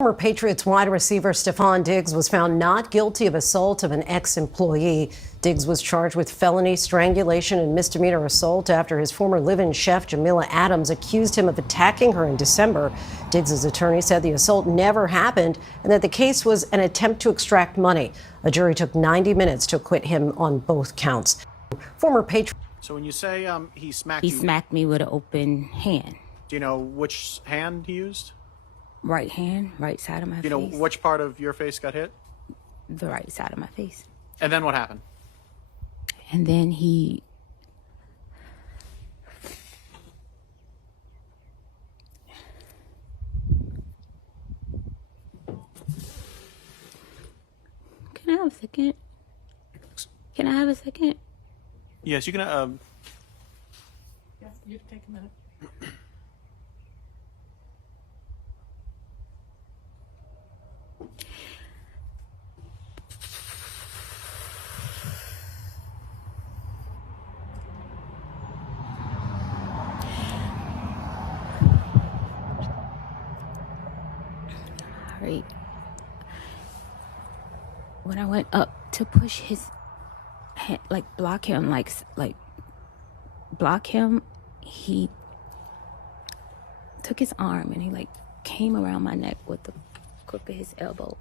Former Patriots wide receiver Stefon Diggs was found not guilty of assault of an ex-employee. Diggs was charged with felony strangulation and misdemeanor assault after his former live-in chef Jamila Adams accused him of attacking her in December. Diggs' attorney said the assault never happened and that the case was an attempt to extract money. A jury took 90 minutes to acquit him on both counts. Former Patriot. So when you say he smacked He you, smacked me with an open hand. do you know which hand he used? Right hand, right side of my face. Do you know which part of your face got hit? The right side of my face. And then what happened? And then he... Can I have a second? Can I have a second? Yes, you can. Yeah, you take a minute. Right. When I went up to push his hand, block him, block him, he took his arm and he came around my neck with the crook of his elbow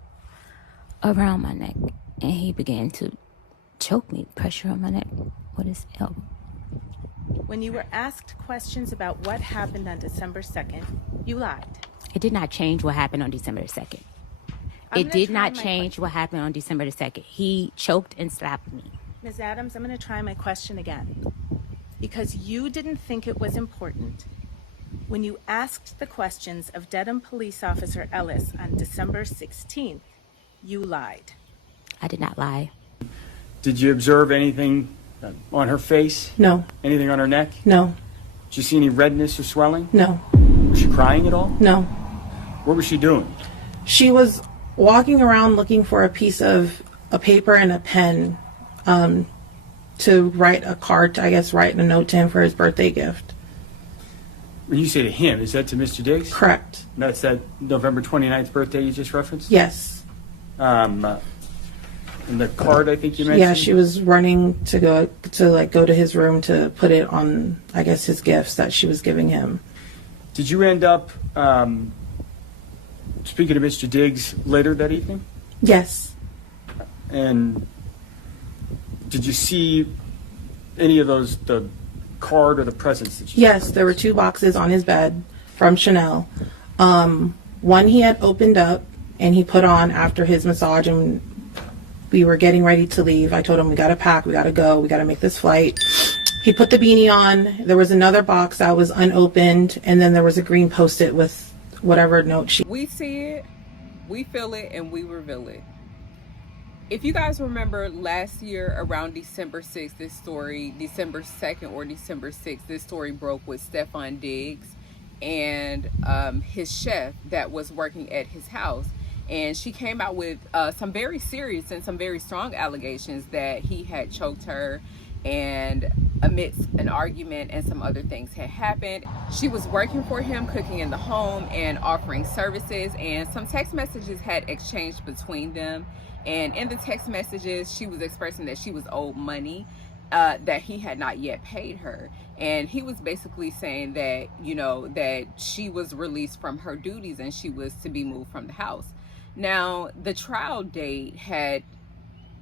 around my neck, and he began to choke me, pressure on my neck with his elbow. When you were asked questions about what happened on December 2nd, you lied. It did not change what happened on December the 2nd. It did not change what happened on December the 2nd. He choked and slapped me. Ms. Adams, I'm going to try my question again. Because you didn't think it was important. When you asked the questions of Dedham Police Officer Ellis on December 16th, you lied. I did not lie. Did you observe anything on her face? No. Anything on her neck? No. Did you see any redness or swelling? No. Was she crying at all? No. What was she doing? She was walking around looking for a piece of a paper and a pen to write a card, write a note to him for his birthday gift. When you say to him, is that to Mr. Diggs? Correct. That's that November 29th birthday you just referenced? Yes. And the card I think you mentioned? Yeah, she was running to go to his room to put it on, his gifts that she was giving him. Did you end up speaking to Mr. Diggs later that evening? Yes. And did you see any of those, the card or the presents that you Yes, there were 2 boxes on his bed from Chanel. One he had opened up and he put on after his massage, and we were getting ready to leave. I told him, we got to pack, we got to go, we got to make this flight. He put the beanie on. There was another box that was unopened, and then there was a green Post-it with whatever note she... We see it, we feel it, and we reveal it. If you guys remember last year around December 6th, December 2nd or December 6th, this story broke with Stefon Diggs and his chef that was working at his house. And she came out with some very serious and some very strong allegations that he had choked her, and amidst an argument and some other things had happened. She was working for him, cooking in the home and offering services, and some text messages had exchanged between them. And in the text messages, she was expressing that she was owed money that he had not yet paid her. And he was basically saying that, that she was released from her duties and she was to be moved from the house. Now, the trial date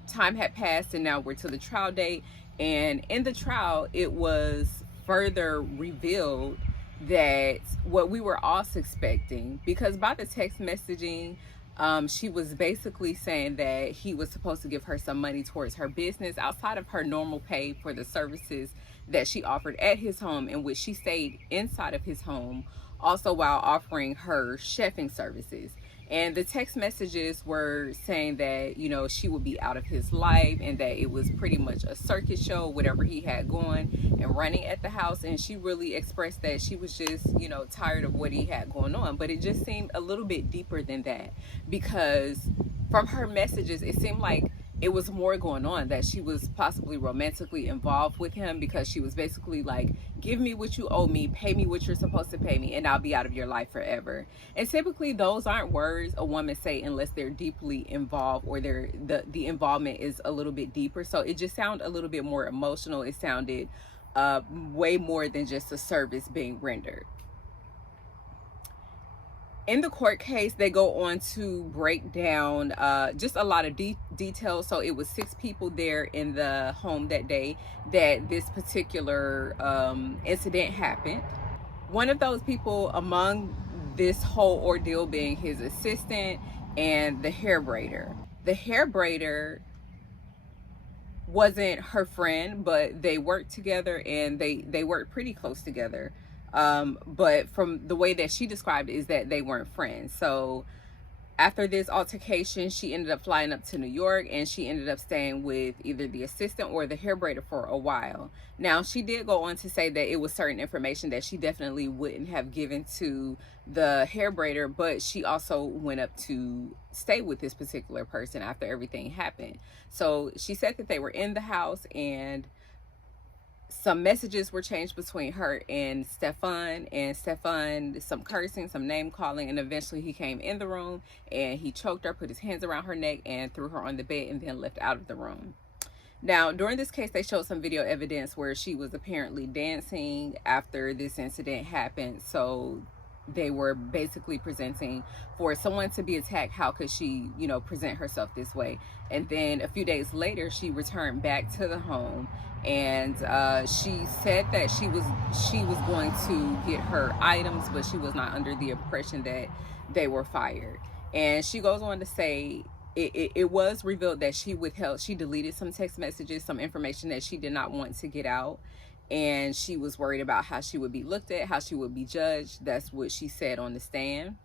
time had passed, and now we're to the trial date. And in the trial, it was further revealed that what we were all suspecting, because by the text messaging, she was basically saying that he was supposed to give her some money towards her business outside of her normal pay for the services that she offered at his home, in which she stayed inside of his home, also while offering her chefing services. And the text messages were saying that, she would be out of his life and that it was pretty much a circus show, whatever he had going and running at the house. And she really expressed that she was just, tired of what he had going on. But it just seemed a little bit deeper than that, because from her messages, it seemed like it was more going on, that she was possibly romantically involved with him, because she was basically like give me what you owe me, pay me what you're supposed to pay me, and I'll be out of your life forever. And typically those aren't words a woman say unless they're deeply involved, or the involvement is a little bit deeper. So it just sounded a little bit more emotional. It sounded way more than just a service being rendered. In the court case, they go on to break down just a lot of details. So it was 6 people there in the home that day that this particular incident happened. One of those people among this whole ordeal being his assistant and the hair braider. The hair braider wasn't her friend, but they worked together, and they worked pretty close together. But from the way that she described it is that they weren't friends. So after this altercation, she ended up flying up to New York, and she ended up staying with either the assistant or the hair braider for a while. Now, she did go on to say that it was certain information that she definitely wouldn't have given to the hair braider, but she also went up to stay with this particular person after everything happened. So she said that they were in the house, and some messages were changed between her and Stefon, some cursing, some name calling, and eventually he came in the room and he choked her, put his hands around her neck, and threw her on the bed, and then left out of the room. Now, during this case, they showed some video evidence where she was apparently dancing after this incident happened. So they were basically presenting, for someone to be attacked, how could she, present herself this way? And then a few days later, she returned back to the home, and she said that she was going to get her items, but she was not under the impression that they were fired. And she goes on to say it was revealed that she deleted some text messages, some information that she did not want to get out. And she was worried about how she would be looked at, how she would be judged. That's what she said on the stand.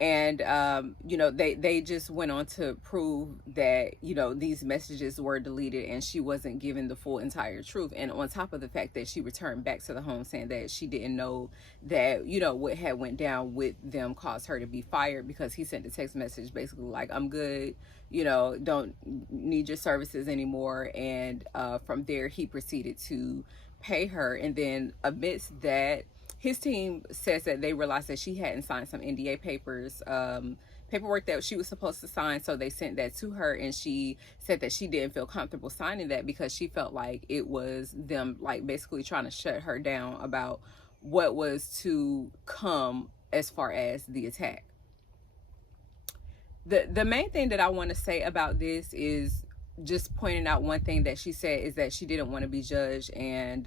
And, they just went on to prove that, these messages were deleted and she wasn't given the full entire truth. And on top of the fact that she returned back to the home saying that she didn't know that, what had went down with them caused her to be fired, because he sent a text message basically like, I'm good, don't need your services anymore. And from there, he proceeded to pay her. And then amidst that, his team says that they realized that she hadn't signed some NDA paperwork that she was supposed to sign. So they sent that to her, and she said that she didn't feel comfortable signing that because she felt like it was them like basically trying to shut her down about what was to come as far as the attack. The main thing that I want to say about this is just pointing out one thing that she said is that she didn't want to be judged, and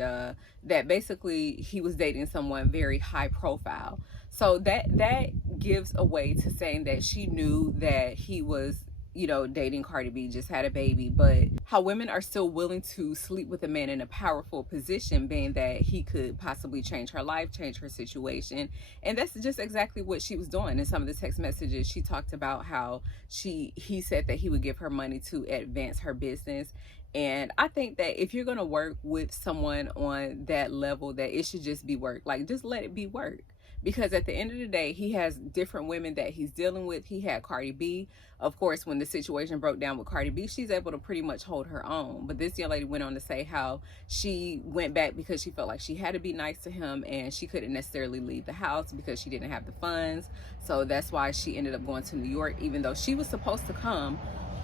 that basically he was dating someone very high profile. So that gives a way to saying that she knew that he was, dating Cardi B, just had a baby, but how women are still willing to sleep with a man in a powerful position, being that he could possibly change her life, change her situation. And that's just exactly what she was doing. In some of the text messages, she talked about how he said that he would give her money to advance her business. And I think that if you're going to work with someone on that level, that it should just be work. Like, just let it be work. Because at the end of the day, he has different women that he's dealing with. He had Cardi B. Of course, when the situation broke down with Cardi B, she's able to pretty much hold her own. But this young lady went on to say how she went back because she felt like she had to be nice to him, and she couldn't necessarily leave the house because she didn't have the funds. So that's why she ended up going to New York, even though she was supposed to come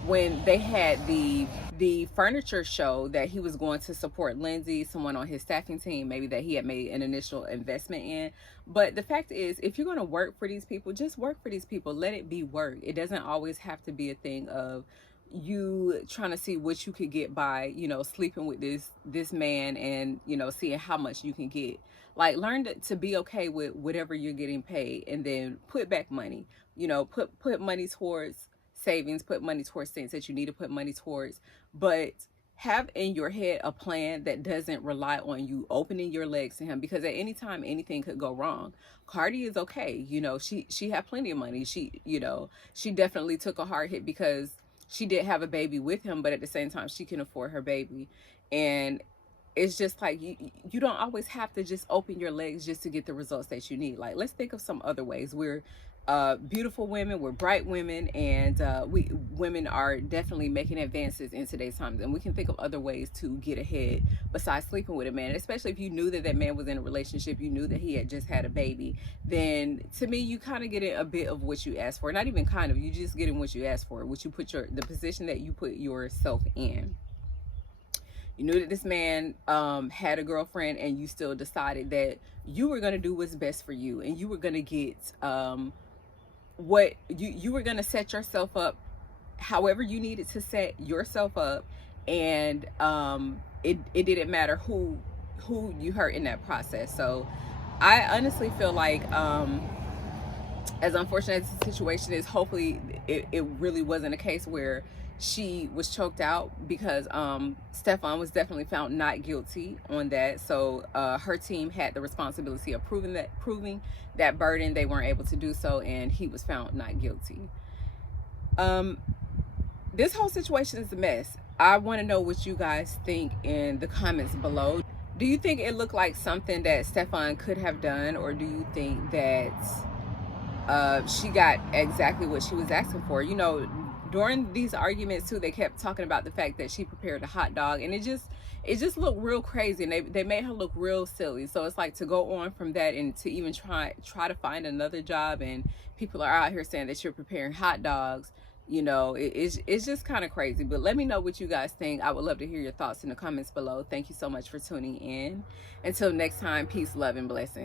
when they had the furniture show that he was going to support Lindsay, someone on his staffing team, maybe that he had made an initial investment in. But the fact is, if you're going to work for these people, just work for these people. Let it be work. It doesn't always have to be a thing of you trying to see what you could get by, sleeping with this man and, seeing how much you can get. Like, learn to be okay with whatever you're getting paid, and then put back money, put money towards savings, put money towards things that you need to put money towards, but have in your head a plan that doesn't rely on you opening your legs to him, because at any time anything could go wrong. Cardi is okay, she had plenty of money. She definitely took a hard hit because she did have a baby with him, but at the same time she can afford her baby. And it's just like you don't always have to just open your legs just to get the results that you need. Like, let's think of some other ways where beautiful women, we're bright women, and women are definitely making advances in today's times, and we can think of other ways to get ahead besides sleeping with a man. Especially if you knew that that man was in a relationship, you knew that he had just had a baby, then to me you kind of get a bit of what you asked for. Not even kind of, you just getting what you asked for, what you put the position that you put yourself in. You knew that this man had a girlfriend, and you still decided that you were going to do what's best for you, and you were going to get what you were going to set yourself up however you needed to set yourself up, and it didn't matter who you hurt in that process. So I honestly feel like as unfortunate as the situation is, hopefully it really wasn't a case where she was choked out, because Stefon was definitely found not guilty on that. So her team had the responsibility of proving that burden. They weren't able to do so, and he was found not guilty. This whole situation is a mess. I want to know what you guys think in the comments below. Do you think it looked like something that Stefon could have done, or do you think that she got exactly what she was asking for? You know, during these arguments too, they kept talking about the fact that she prepared a hot dog, and it just looked real crazy, and they made her look real silly. So it's like, to go on from that and to even try to find another job, and people are out here saying that you're preparing hot dogs. You know, it's just kind of crazy. But let me know what you guys think. I would love to hear your thoughts in the comments below. Thank you so much for tuning in. Until next time, peace, love, and blessings.